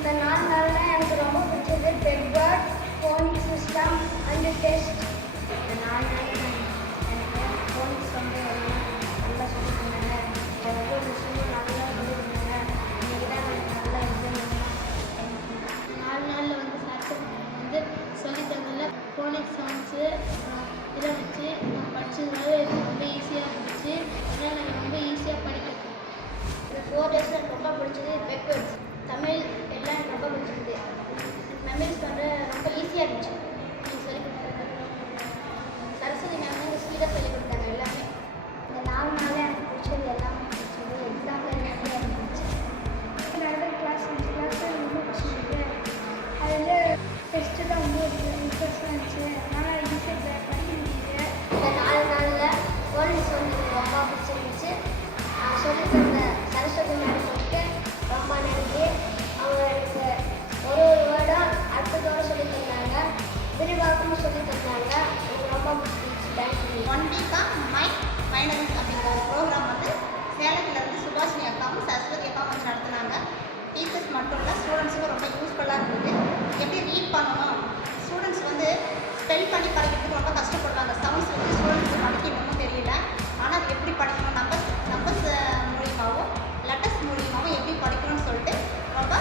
இந்த 4 நாளில் எனக்கு ரொம்ப பிடிச்சது பெட்வர்ட், ஃபோனிக்ஸ் சிஸ்டம் அண்ட் டெஸ்ட். இந்த 4 நாளில் எனக்கு ஃபோனிக்ஸ் வந்து நல்லா சொல்லி தந்தாங்க. ஒவ்வொரு விஷயமும் நல்லா சொல்லி தந்தாங்க. இன்றைக்கி தான் எனக்கு நல்லா எக்ஸாம். 4 நாளில் வந்து சார் வந்து சொல்லி தந்ததில் ஃபோனிக்ஸ் சாங்ஸு இதை வச்சு நான் படித்ததுனால எனக்கு ரொம்ப ஈஸியாக இருந்துச்சு. ஏன்னா எனக்கு ரொம்ப ஈஸியாக படிக்கிறேன். இந்த 4 டேஸில் எனக்கு ரொம்ப பிடிச்சது பெட்வர்ட்ஸ். தமிழ் எல்லாம் எனக்கு ரொம்ப பிடிச்சிருந்தது. மெமரிஸ் பண்ணுற ரொம்ப ஈஸியாக இருந்துச்சு. நீங்கள் சொல்லிக் கொடுத்தாங்க. சரஸ்வதி மேம் வந்து ஸ்பீடாக சொல்லிக் கொடுத்தாங்க எல்லாமே. இந்த 4 நாளில் எனக்கு பிடிச்சது எல்லாமே பிடிச்சது. எக்ஸாம்பிள் எல்லாமே இருந்துச்சு. நிறைய கிளாஸ் 5 கிளாஸ் ரொம்ப பிடிச்சிருக்கு. அதில் டெஸ்ட்டு தான் ரொம்ப இன்ட்ரெஸ்டாக இருந்துச்சு. அதனால் ஈஸியாக படிக்க முடியுது. இந்த 4 நாளில் போலீஸ் வந்து ரொம்ப பிடிச்சிருந்துச்சு. சொல்லி தந்த சரஸ்வதி மேடத்துக்கு ரொம்ப நன்றி. அவங்க எனக்கு ஒரு வேர்டாக அர்த்தத்தோடு சொல்லி தந்தாங்க, விரிவாக்கமும் சொல்லி தந்தாங்க. எனக்கு ரொம்ப பிடிச்சிருந்துச்சு. தேங்க்யூ. 1 வீக்காக மைனஸ் அப்படிங்கிற ஒரு ப்ரோக்ராம் வந்து சேலத்துலேருந்து சுபாஷினி அக்காவும் சரஸ்வதி அக்காவும் வந்து நடத்துனாங்க. டீச்சர்ஸ் மட்டும் இல்லை, ஸ்டூடெண்ட்ஸுக்கும் ரொம்ப யூஸ்ஃபுல்லாக இருந்தது. எப்படி ரீட் பண்ணணும், ஸ்டூடெண்ட்ஸ் வந்து ஸ்பெல் பண்ணி படிக்கிறதுக்கு ரொம்ப கஷ்டப்படுறாங்க. சவுண்ட்ஸ் வந்து ஸ்டூடெண்ட்ஸுக்கு படிக்கணும்னு தெரியல. ஆனால் அது எப்படி படிக்கணும், நம்பர்ஸ் மூலியமாகவும் லெட்டர்ஸ் மூலியமாகவும் எப்படி படிக்கணும்னு சொல்லிட்டு ரொம்ப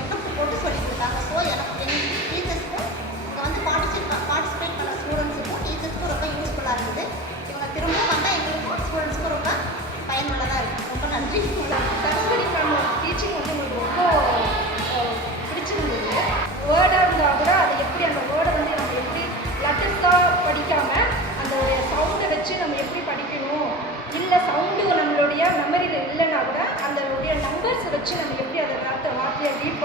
எஃபெக்ட் போட்டு சொல்லி கொடுத்தாங்க. ஸோ எனக்கு எங்கள் டீச்சர்ஸ்க்கும் இங்கே வந்து பார்ட்டிசிபேட் பண்ண ஸ்டூடெண்ட்ஸுக்கும் டீச்சர்ஸ்க்கும் ரொம்ப யூஸ்ஃபுல்லாக இருந்தது. இவங்க திரும்ப வந்தால் எங்களுக்கும் ஸ்டூடெண்ட்ஸ்க்கும் ரொம்ப பயனுள்ளதாக இருக்குது. ரொம்ப நன்றி. சரஸ்வதி மேம் டீச்சிங் வந்து எனக்கு ரொம்ப பிடிச்சிருந்தது. வேர்டாக இருந்தால் கூட அதை எப்படி அந்த வேர்டை வந்து நம்ம எப்படி லெட்டர்ஸாக படிக்காமல் அந்த சவுண்டை வச்சு நம்ம எப்படி படிக்கணும், இல்லை சவுண்டு நம்மளுடைய மெமரியில் இல்லைன்னா கூட அதனுடைய நம்பர்ஸ் வச்சு நம்ம எப்படி அதை வார்த்தையை ரீட்